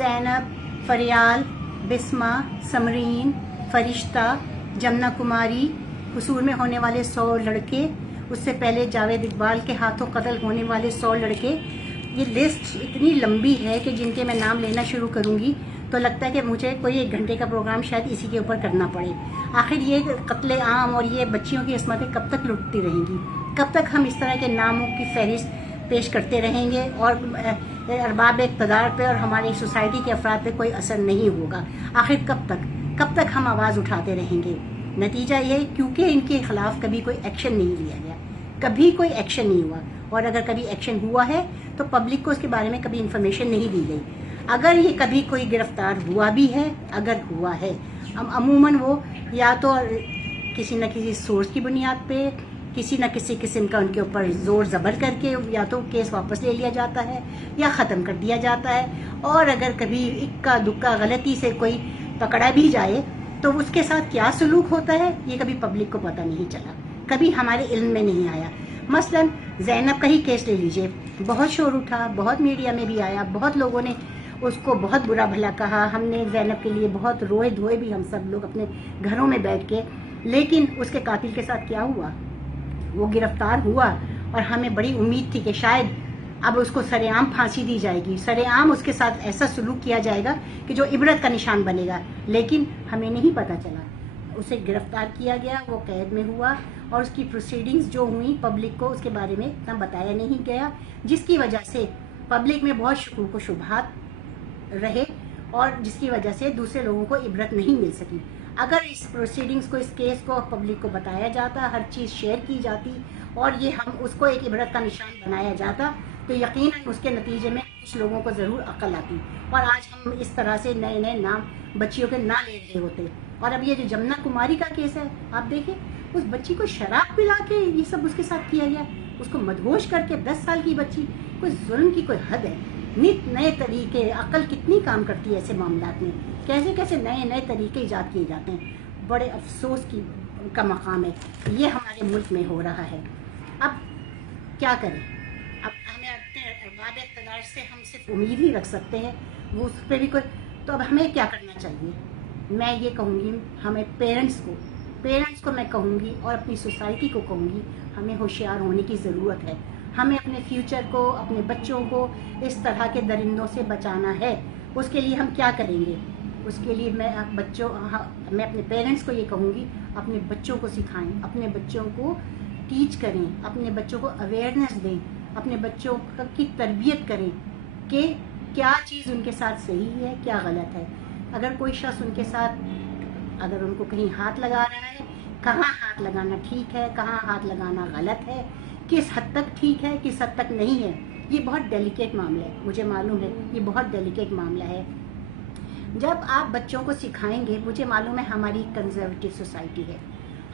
زینب، فریال، بسمہ، سمرین، فرشتہ، جمنا کماری، قصور میں ہونے والے 100 لڑکے، اس سے پہلے جاوید اقبال کے ہاتھوں قتل ہونے والے 100 لڑکے. یہ لسٹ اتنی لمبی ہے کہ جن کے میں نام لینا شروع کروں گی تو لگتا ہے کہ مجھے کوئی 1 گھنٹے کا پروگرام شاید اسی کے اوپر کرنا پڑے. آخر یہ قتل عام اور یہ بچیوں کی عصمتیں کب تک لٹتی رہیں گی؟ کب تک ہم اس طرح کے ناموں کی فہرست پیش کرتے رہیں گے اور ارباب اقتدار پہ اور ہماری سوسائٹی کے افراد پہ کوئی اثر نہیں ہوگا؟ آخر کب تک ہم آواز اٹھاتے رہیں گے؟ نتیجہ یہ کیونکہ ان کے خلاف کبھی کوئی ایکشن نہیں لیا گیا، کبھی کوئی ایکشن نہیں ہوا، اور اگر کبھی ایکشن ہوا ہے تو پبلک کو اس کے بارے میں کبھی انفارمیشن نہیں دی گئی. اگر یہ کبھی کوئی گرفتار ہوا بھی ہے، اگر ہوا ہے، عموماً وہ یا تو کسی نہ کسی سورس کی بنیاد پہ، کسی نہ کسی قسم کا ان کے اوپر زور زبر کر کے یا تو کیس واپس لے لیا جاتا ہے یا ختم کر دیا جاتا ہے. اور اگر کبھی اکا دکا غلطی سے کوئی پکڑا بھی جائے تو اس کے ساتھ کیا سلوک ہوتا ہے یہ کبھی پبلک کو پتہ نہیں چلا، کبھی ہمارے علم میں نہیں آیا. مثلاً زینب کا ہی کیس لے لیجئے، بہت شور اٹھا، بہت میڈیا میں بھی آیا، بہت لوگوں نے اس کو بہت برا بھلا کہا، ہم نے زینب کے لیے بہت روئے دھوئے بھی ہم سب لوگ اپنے گھروں میں بیٹھ کے. لیکن اس کے قاتل کے ساتھ کیا ہوا؟ وہ گرفتار ہوا اور ہمیں بڑی امید تھی کہ شاید اب اس کو سرے عام پھانسی دی جائے گی، سرے عام اس کے ساتھ ایسا سلوک کیا جائے گا کہ جو عبرت کا نشان بنے گا. لیکن ہمیں نہیں پتہ چلا، اسے گرفتار کیا گیا، وہ قید میں ہوا اور اس کی پروسیڈنگز جو ہوئیں پبلک کو اس کے بارے میں اتنا بتایا نہیں گیا، جس کی وجہ سے پبلک میں بہت شکوک و شبہات رہے اور جس کی وجہ سے دوسرے لوگوں کو عبرت نہیں مل سکی. اگر اس پروسیڈنگز کو، اس کیس کو پبلک کو بتایا جاتا، ہر چیز شیئر کی جاتی اور یہ ہم اس کو ایک عبرت کا نشان بنایا جاتا تو یقیناً اس کے نتیجے میں کچھ لوگوں کو ضرور عقل آتی اور آج ہم اس طرح سے نئے نئے نام بچیوں کے نہ لے رہے ہوتے. اور اب یہ جو جمنا کماری کا کیس ہے، آپ دیکھیں اس بچی کو شراب پلا کے یہ سب اس کے ساتھ کیا گیا، اس کو مدہوش کر کے 10 سال کی بچی. کوئی ظلم کی کوئی حد ہے؟ نت نئے طریقے، عقل کتنی کام کرتی ہے ایسے معاملات میں، کیسے کیسے نئے نئے طریقے ایجاد کیے جاتے ہیں. بڑے افسوس کا مقام ہے یہ ہمارے ملک میں ہو رہا ہے. اب کیا کریں؟ اب ہمیں اپنے ارباب اقتدار سے ہم صرف امید ہی رکھ سکتے ہیں، وہ اس پہ بھی کوئی. تو اب ہمیں کیا کرنا چاہیے؟ میں یہ کہوں گی، ہمیں پیرنٹس کو میں کہوں گی اور اپنی سوسائٹی کو کہوں گی، ہمیں ہوشیار ہونے کی ضرورت ہے. ہمیں اپنے فیوچر کو، اپنے بچوں کو اس طرح کے درندوں سے بچانا ہے. اس کے لیے ہم کیا کریں گے؟ اس کے لیے میں اپنے پیرنٹس کو یہ کہوں گی، اپنے بچوں کو سکھائیں، اپنے بچوں کو ٹیچ کریں، اپنے بچوں کو اویئرنیس دیں، اپنے بچوں کی تربیت کریں کہ کیا چیز ان کے ساتھ صحیح ہے، کیا غلط ہے. اگر کوئی شخص ان کے ساتھ، اگر ان کو کہیں ہاتھ لگا رہا ہے، کہاں ہاتھ لگانا ٹھیک ہے، کہاں ہاتھ لگانا غلط ہے، کس حد تک ٹھیک ہے، کس حد تک نہیں ہے، یہ بہت ڈیلیکیٹ معاملہ ہے. مجھے معلوم ہے یہ بہت ڈیلیکیٹ معاملہ ہے. جب آپ بچوں کو سکھائیں گے، مجھے معلوم ہے ہماری کنزرویٹو سوسائٹی ہے،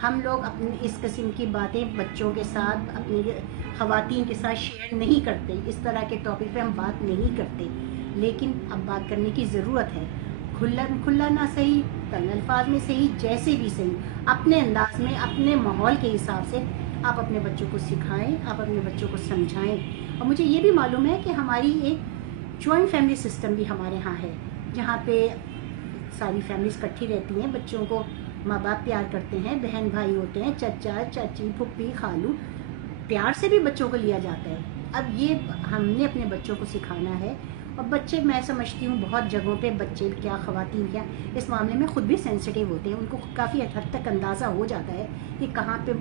ہم لوگ اپنی اس قسم کی باتیں بچوں کے ساتھ، اپنی خواتین کے ساتھ شیئر نہیں کرتے، اس طرح کے ٹاپک پہ ہم بات نہیں کرتے. لیکن اب بات کرنے کی ضرورت ہے، کھلا نہ صحیح، تنگ الفاظ میں صحیح، جیسے بھی صحیح، اپنے انداز میں، اپنے ماحول کے حساب سے آپ اپنے بچوں کو سکھائیں، آپ اپنے بچوں کو سمجھائیں. اور مجھے یہ بھی معلوم ہے کہ ہماری ایک جوائنٹ فیملی سسٹم بھی ہمارے ہاں ہے، جہاں پہ ساری فیملیز اکٹھی رہتی ہیں، بچوں کو ماں باپ پیار کرتے ہیں، بہن بھائی ہوتے ہیں، چچا چاچی پھپھی خالو، پیار سے بھی بچوں کو لیا جاتا ہے. اب یہ ہم نے اپنے بچوں کو سکھانا ہے. اور بچے، میں سمجھتی ہوں بہت جگہوں پہ بچے کیا، خواتین کیا، اس معاملے میں خود بھی سینسٹیو ہوتے ہیں. ان کو کافی حد تک اندازہ ہو جاتا ہے کہ کہاں پہ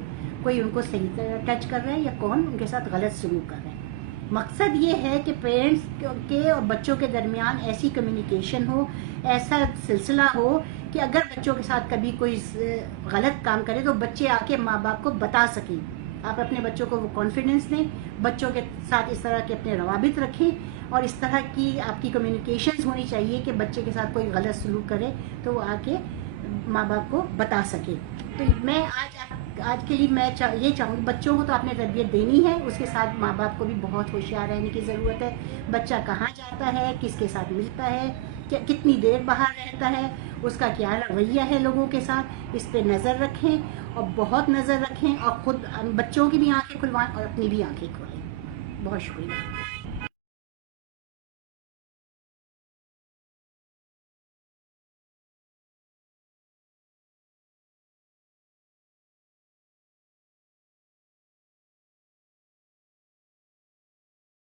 کوئی ان کو صحیح طرح ٹچ کر رہا ہے یا کون ان کے ساتھ غلط سلوک کر رہا ہے. مقصد یہ ہے کہ پیرنٹس کے اور بچوں کے درمیان ایسی کمیونیکیشن ہو، ایسا سلسلہ ہو کہ اگر بچوں کے ساتھ کبھی کوئی غلط کام کرے تو بچے آ کے ماں باپ کو بتا سکیں. آپ اپنے بچوں کو وہ کانفیڈنس دیں، بچوں کے ساتھ اس طرح کے اپنے روابط رکھیں اور اس طرح کی آپ کی کمیونیکیشنز ہونی چاہیے کہ بچے کے ساتھ کوئی غلط سلوک کرے تو وہ آ کے ماں باپ کو بتا سکے. تو میں آج کے لیے میں یہ چاہوں گی، بچوں کو تو آپ نے تربیت دینی ہے، اس کے ساتھ ماں باپ کو بھی بہت ہوشیار رہنے کی ضرورت ہے. بچہ کہاں جاتا ہے، کس کے ساتھ ملتا ہے، کتنی دیر باہر رہتا ہے، اس کا کیا رویہ ہے لوگوں کے ساتھ، اس پہ نظر رکھیں اور بہت نظر رکھیں اور خود بچوں کی بھی آنکھیں کھلوائیں اور اپنی بھی آنکھیں کھولیں. بہت شکریہ.